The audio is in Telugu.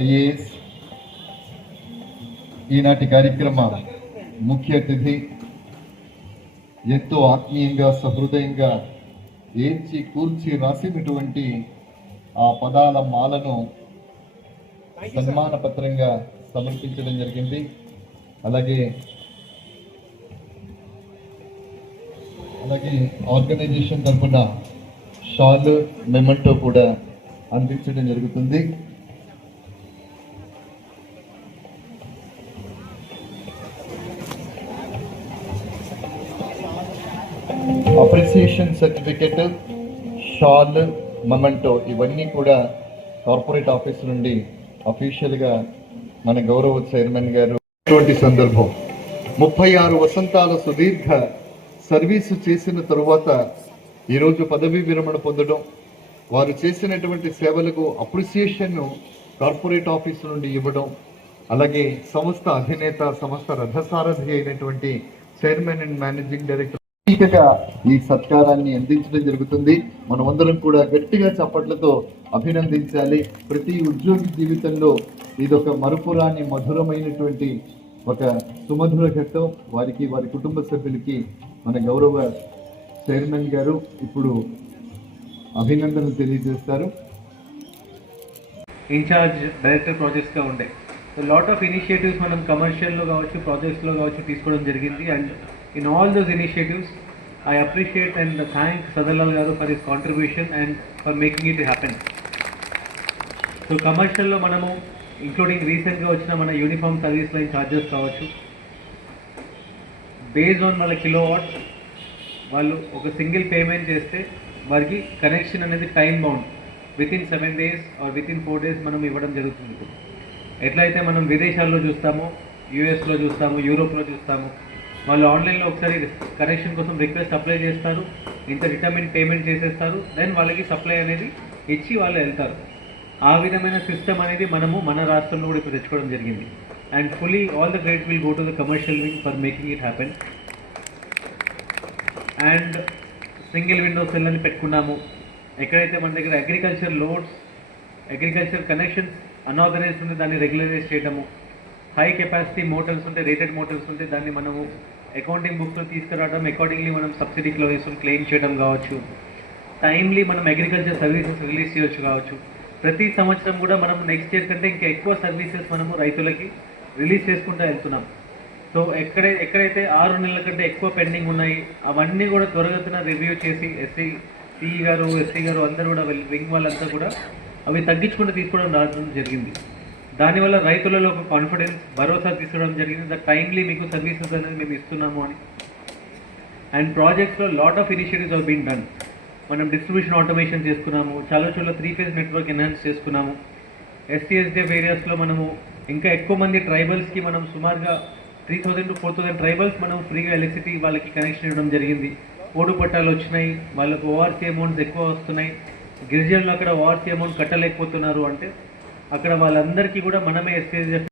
ఐఏఎస్ ఈనాటి కార్యక్రమ ముఖ్య అతిథి ఎంతో ఆత్మీయంగా సహృదయంగా ఏర్చి కూర్చి రాసినటువంటి ఆ పదాల మాలను సన్మాన పత్రంగా సమర్పించడం జరిగింది. అలాగే ఆర్గనైజేషన్ తరఫున షాల్ మెమెంటో కూడా అందించడం జరుగుతుంది. అప్రిసియేషన్ సర్టిఫికెట్, షాల్, మెమెంటో ఇవన్నీ కూడా కార్పొరేట్ ఆఫీస్ నుండి అఫీషియల్గా మన గౌరవ చైర్మన్ గారు ఇటువంటి సందర్భం 36 వసంతాల సుదీర్ఘ సర్వీసు చేసిన తరువాత ఈరోజు పదవీ విరమణ పొందడం, వారు చేసినటువంటి సేవలకు అప్రిసియేషన్ కార్పొరేట్ ఆఫీస్ నుండి ఇవ్వడం, అలాగే సంస్థ అధినేత, సంస్థ రథసారథి అయినటువంటి చైర్మన్ అండ్ మేనేజింగ్ డైరెక్టర్ ఈ సత్కారాన్ని అందించడం జరుగుతుంది. మనమందరం కూడా గట్టిగా చప్పట్లతో అభినందించాలి. ప్రతి ఉద్యోగి జీవితంలో ఇదొక మరుపురాని మధురమైనటువంటి ఒక సుమధుర ఘట్టం. వారికి, వారి కుటుంబ సభ్యులకి మన గౌరవ చైర్మన్ గారు ఇప్పుడు అభినందనలు తెలియజేస్తారు. ఇన్ఛార్జ్ డైరెక్టర్ ప్రాజెక్ట్స్గా ఉండే లాట్ ఆఫ్ ఇనిషియేటివ్స్ మనం కమర్షియల్లో కావచ్చు, ప్రాజెక్ట్స్లో కావచ్చు తీసుకోవడం జరిగింది. And in all those initiatives, I appreciate and thank Sadalal Garu for his contribution and for making it happen. So commercial lo manamu including recent ga vachina mana uniform service line charges kavachu, based on wala kilowatt vallu oka single payment cheste variki connection anedi time bound within 7 days or within 4 days manam ivvadam jarugutundi. ఎట్లయితే మనం విదేశాల్లో చూస్తాము, యూఎస్లో చూస్తాము, యూరోప్లో చూస్తాము, వాళ్ళు ఆన్లైన్లో ఒకసారి కనెక్షన్ కోసం రిక్వెస్ట్ అప్లై చేస్తారు, ఇంత డిటర్మిన్ పేమెంట్ చేసేస్తారు, దెన్ వాళ్ళకి సప్లై అనేది ఇచ్చి వాళ్ళు వెళ్తారు. ఆ విధమైన సిస్టమ్ అనేది మనము మన రాష్ట్రంలో కూడా ఇప్పుడు తెచ్చుకోవడం జరిగింది. And fully all the credit will go to the commercial wing for making it happen. And single window cell అని పెట్టుకున్నాము. ఎక్కడైతే మన దగ్గర agriculture loads, agriculture connections unorganised ఉంటే దాన్ని రెగ్యులరైజ్ చేయడము, హై కెపాసిటీ మోటార్స్ ఉంటే, రేటెడ్ మోటార్స్ ఉంటే దాన్ని మనము అకౌంటింగ్ బుక్స్లో తీసుకురావడం, అకార్డింగ్లీ మనం సబ్సిడీ క్లోజెస్ని క్లెయిమ్ చేయడం కావచ్చు, టైమ్లీ మనం అగ్రికల్చర్ సర్వీసెస్ రిలీజ్ చేయవచ్చు కావచ్చు. ప్రతి సంవత్సరం కూడా మనం నెక్స్ట్ ఇయర్ కంటే ఇంకా ఎక్కువ సర్వీసెస్ మనము రైతులకి రిలీజ్ చేసుకుంటూ వెళ్తున్నాం. సో ఎక్కడైతే 6 నెలల కంటే ఎక్కువ పెండింగ్ ఉన్నాయి అవన్నీ కూడా త్వరగతిన రివ్యూ చేసి సిఈ గారు, ఎస్సీ గారు అందరూ కూడా వింగ్ వాళ్ళంతా కూడా అవి తగ్గించుకుంటూ తీసుకోవడం రావడం జరిగింది. దానివల్ల రైతులలో ఒక కాన్ఫిడెన్స్, భరోసా తీసుకోవడం జరిగింది. ద టైమ్లీ మీకు సర్వీసెస్ అనేది మేము ఇస్తున్నాము అని. అండ్ ప్రాజెక్ట్స్లో lot of initiatives are been done. మనం డిస్ట్రిబ్యూషన్ ఆటోమేషన్ చేసుకున్నాము, చాలా చోట్ల 3 phase నెట్వర్క్ ఎన్హాన్స్ చేసుకున్నాము. ఎస్టీఎస్డిఎఫ్ ఏరియాస్లో మనము ఇంకా ఎక్కువ మంది ట్రైబల్స్కి మనం సుమారుగా 3000 to 4000 ట్రైబల్స్ మనం ఫ్రీగా ఎలక్ట్రిసిటీ వాళ్ళకి కనెక్షన్ ఇవ్వడం జరిగింది. ఓడు పట్టాలు వచ్చినాయి, వాళ్ళకు ఓఆర్సీ అమౌంట్స్ ఎక్కువ వస్తున్నాయి. గిరిజనులు అక్కడ ఓఆర్సీ అమౌంట్ కట్టలేకపోతున్నారు అంటే అక్కడ వాళ్ళందరికీ కూడా మనమే ఎస్టీఎస్డిఎఫ్